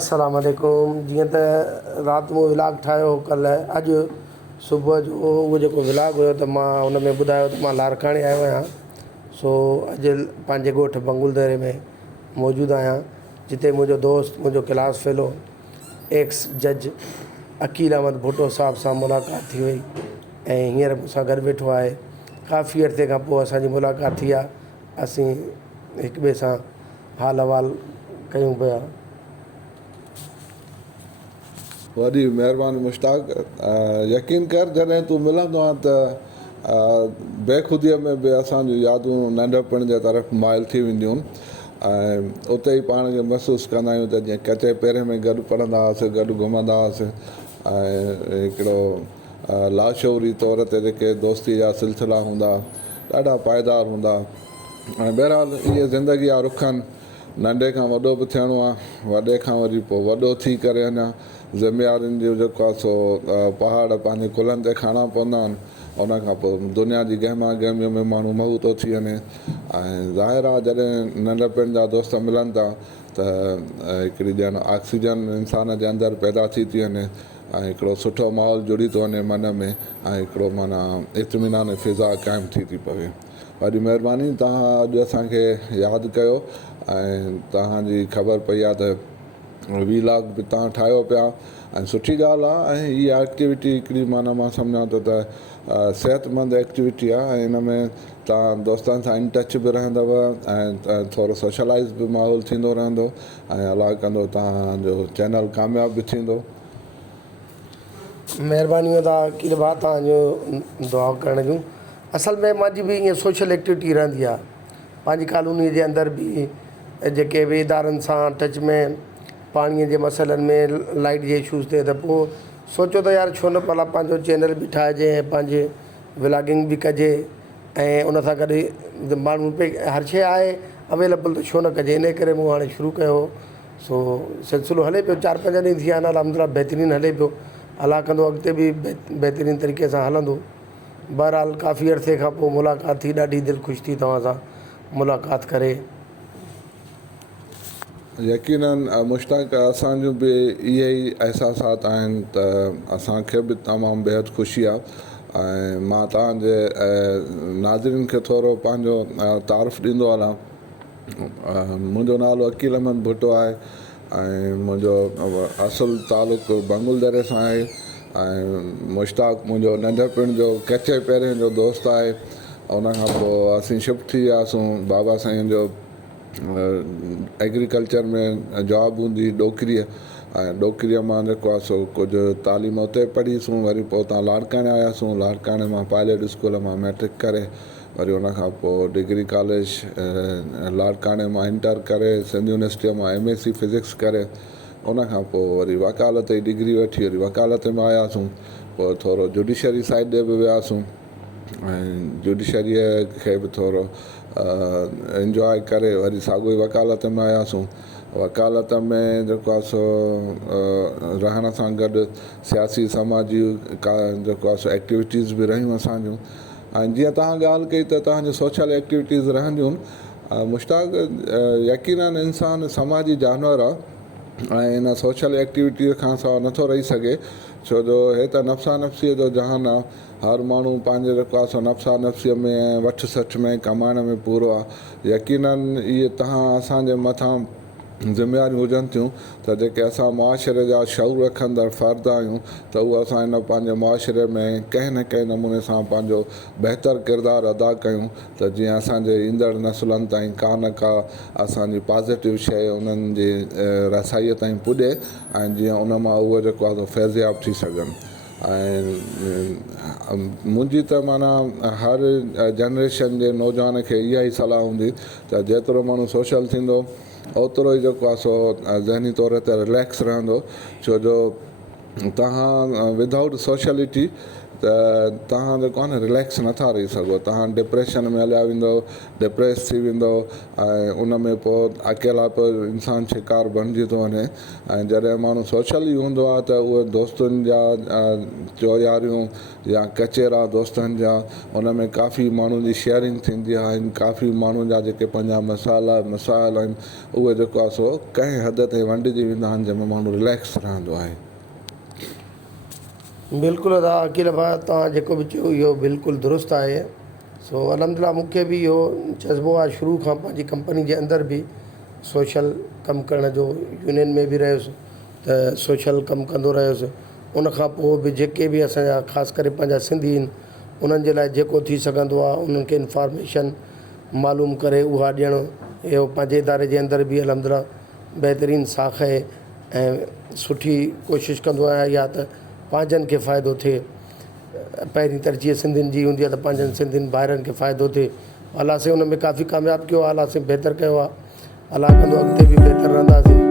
अस्सलाम वालेकुम। जीअं त राति मूं व्लॉग ठाहियो कल्ह अॼु सुबुह जो उहो जेको व्लॉग हुयो त मां हुन में ॿुधायो त मां लारकाणे आयो आहियां। सो अॼु पंहिंजे ॻोठ बंगुलदरे में मौजूदु आहियां जिते मुंहिंजो दोस्त मुंहिंजो क्लास फेलो एक्स जज अकील अहमद भुट्टो साहब सां मुलाक़ात थी वई ऐं हींअर मूंसां गॾु वेठो आहे। काफ़ी अरसे खां पोइ असांजी मुलाक़ात थी आहे। असीं हिक ॿिए सां हाल अहवाल कयूं पिया। वॾी महिरबानी मुश्ताक। यकीन कर जॾहिं तूं मिलंदो आहे त बेख़ुदीअ में बि असांजूं यादूं नंढपण जे तरफ़ माइल थी वेंदियूं आहिनि ऐं उते ई पाण खे महसूसु कंदा आहियूं त जीअं कचे पेरे में गॾु पढ़ंदा हुआसीं, गॾु घुमंदा हुआसीं ऐं हिकिड़ो लाशौरी तौर ते जेके दोस्ती जा सिलसिला हूंदा ॾाढा पाइदार हूंदा। ऐं बहरहाल इहे ज़िंदगी जा रुख आहिनि। नंढे खां वॾो बि थियणो आहे, वॾे खां वरी पोइ वॾो थी करे अञा ज़िम्मेवारियुनि जो जेको आहे सो पहाड़ पंहिंजे कुल्हनि ते खणणा पवंदा आहिनि। उन खां पोइ दुनिया जी गहमा गहमियूं में माण्हू महू थो थी वञे ऐं ज़ाहिर आहे जॾहिं नंढपण जा दोस्त मिलनि था त हिकिड़ी ॼण ऑक्सीजन इंसान जे अंदरि पैदा थी वञे ऐं हिकिड़ो सुठो माहौल जुड़ी थो वञे मन में ऐं हिकिड़ो माना इत्मीनान फ़िज़ा क़ाइमु थी पवे। वॾी महिरबानी तव्हां अॼु असांखे यादि कयो ऐं तव्हांजी ख़बर पई आहे त व्लॉग बि तव्हां ठाहियो पिया ऐं सुठी ॻाल्हि आहे। ऐं इहा एक्टिविटी हिकिड़ी माना मां सम्झां थो त सिहतमंद एक्टिविटी आहे ऐं हिन में तव्हां दोस्तनि सां इन टच बि रहंदव ऐं थोरो सोशलाइज़ बि माहौल थींदो रहंदो ऐं अलाह कंदो तव्हांजो चैनल कामयाबु बि थींदो। महिरबानी अकील भाउ तव्हांजो दुआ करण जूं। असल में मुंहिंजी बि ईअं सोशल एक्टिविटी रहंदी आहे पंहिंजी कॉलोनी जे अंदरि बि जेके बि इदारनि सां टच में पाणीअ जे मसइलनि में लाइट जे इशूज़ ते त पोइ सोचो त यार छो न भला पंहिंजो चैनल बि ठाहिजे ऐं पंहिंजे व्लॉगिंग बि कजे ऐं उन सां गॾु माण्हू पे हर शइ आहे अवेलेबल त छो न कजे। इन करे मूं हाणे शुरू कयो। सो सिलसिलो हले पियो, 4-5 ॾींहं थी विया आहिनि अलहमदिल्ला बहितरीनु हले पियो। अलाह कंदो अॻिते बि बहितरीनु तरीक़े सां हलंदो। बहरहाल काफ़ी अरसे खां पोइ मुलाक़ात थी, ॾाढी दिलि ख़ुशि थी तव्हां सां मुलाक़ात करे। यकीनन मुश्ताक असांजूं बि इहे ई अहसासात आहिनि त असांखे बि तमामु बेहद ख़ुशी आहे ऐं मां तव्हांजे नाज़रीन खे थोरो पंहिंजो तारीफ़ ॾींदो हलां। मुंहिंजो नालो अकील अहमद भुट्टो आहे ऐं मुंहिंजो असुलु तालुक़ु बंगुलदरे सां आहे ऐं मुश्ताक मुंहिंजो नंढपण जो कचे पहिरें जो दोस्त आहे। उन खां पोइ असीं शिफ्ट थी वियासीं बाबा साईं जो एग्रीकल्चर में जॉब हूंदी ॾोकिरीअ ऐं ॾोकिरीअ मां जेको आहे सो कुझु तालीम उते पढ़ीसूं। वरी पोइ उतां लाड़काणे आयासीं, लाड़काणे मां पायलट स्कूल मां मैट्रिक करे वरी उन खां पोइ डिग्री कॉलेज लाड़काणे मां इंटर करे सिंध यूनिवर्सिटीअ मां MSc फिज़िक्स करे उन खां पोइ वरी वकालत जी डिग्री वठी वरी वकालत में आयासीं। पोइ थोरो जुडिशरी साइड ॾे बि वियासीं ऐं जुडिशरीअ खे बि थोरो इंजॉय करे वरी साॻियो ई वकालत में आयासीं। वकालत में जेको आहे सो रहण सां गॾु सियासी समाजी जेको आहे सो एक्टिविटीज़ बि रहियूं असांजूं। ऐं जीअं तव्हां ॻाल्हि कई त तव्हांजी सोशल एक्टिविटीज़ रहंदियूं आहिनि। मुश्ताक यकीनन इंसान समाजी जानवर आहे ऐं इन सोशल एक्टिविटीअ खां सवाइ नथो रही सघे छो जो हे त नफ़्सा नफ़्सीअ जो जहान आहे। हर माण्हू पंहिंजे जेको आहे सो नफ़्सा नफ़्सीअ में वठ सठ में कमाइण में पूरो आहे। यकीनन इहे तव्हां असांजे मथां ज़िम्मेवारियूं हुजनि थियूं त जेके असां मुआशिरे जा शऊर रखंदड़ फ़र्द आहियूं त उहे असां हिन पंहिंजे मुआशिरे में कंहिं न कंहिं नमूने सां पंहिंजो बहितर किरदारु अदा कयूं त जीअं असांजे ईंदड़ नसुलनि ताईं का न का असांजी पॉज़िटिव शइ उन्हनि जी रसाईअ ताईं पुॼे ऐं जीअं उन मां उहो जेको आहे फैज़याब थी सघनि। ऐं मुंहिंजी त माना हर जनरेशन जे नौजवान खे इहा ई सलाह हूंदी त जेतिरो माण्हू सोशल थींदो ओतिरो ई जेको आहे सो ज़हनी तौर ते रिलैक्स रहंदो छो जो तव्हां विदाउट सोशलिटी त तव्हां जेको आहे न रिलैक्स नथा रही सघो, तव्हां डिप्रेशन में हलिया वेंदो, डिप्रेस थी वेंदो ऐं उन में पोइ अकेलापो इंसानु शिकार बणिजी थो वञे। ऐं जॾहिं माण्हू सोशली हूंदो आहे त उहे दोस्तनि जा चौयारियूं या कचेरा दोस्तनि जा, उन में काफ़ी माण्हुनि जी शेयरिंग थींदी आहे, काफ़ी माण्हुनि जा जेके पंहिंजा मसाइल आहिनि उहे जेको आहे सो कंहिं हद ते वंडिजी वेंदा आहिनि, जंहिंमें माण्हू रिलैक्स रहंदो आहे। बिल्कुलु अदा अकील भाउ, तव्हां जेको बि चयो इहो बिल्कुलु दुरुस्त आहे। सो अलहमदिल्ला मूंखे बि इहो जज़्बो आहे शुरू खां, पंहिंजी कंपनी जे अंदरि बि सोशल कमु करण जो, यूनियन में बि रहियुसि त सोशल कमु कंदो रहियुसि। उन खां पोइ बि जेके बि असांजा ख़ासि करे पंहिंजा सिंधी आहिनि उन्हनि जे लाइ जेको थी सघंदो आहे उन्हनि खे इंफॉर्मेशन मालूम करे उहा ॾियणु, इहो पंहिंजे इदारे जे अंदरि बि अलहमदिल्ला बहितरीनु साख़ आहे ऐं सुठी कोशिशि कंदो आहियां या त पंहिंजनि खे फ़ाइदो थिए। पहिरीं तरजीह सिंधियुनि जी हूंदी आहे त पंहिंजनि सिंधियुनि भाइरनि खे फ़ाइदो थिए। अलाह से हुन में काफ़ी कामयाबु कयो आहे, अलाह से बहितर कयो आहे, अलाह कंदो अॻिते बि बहितर रहंदासीं।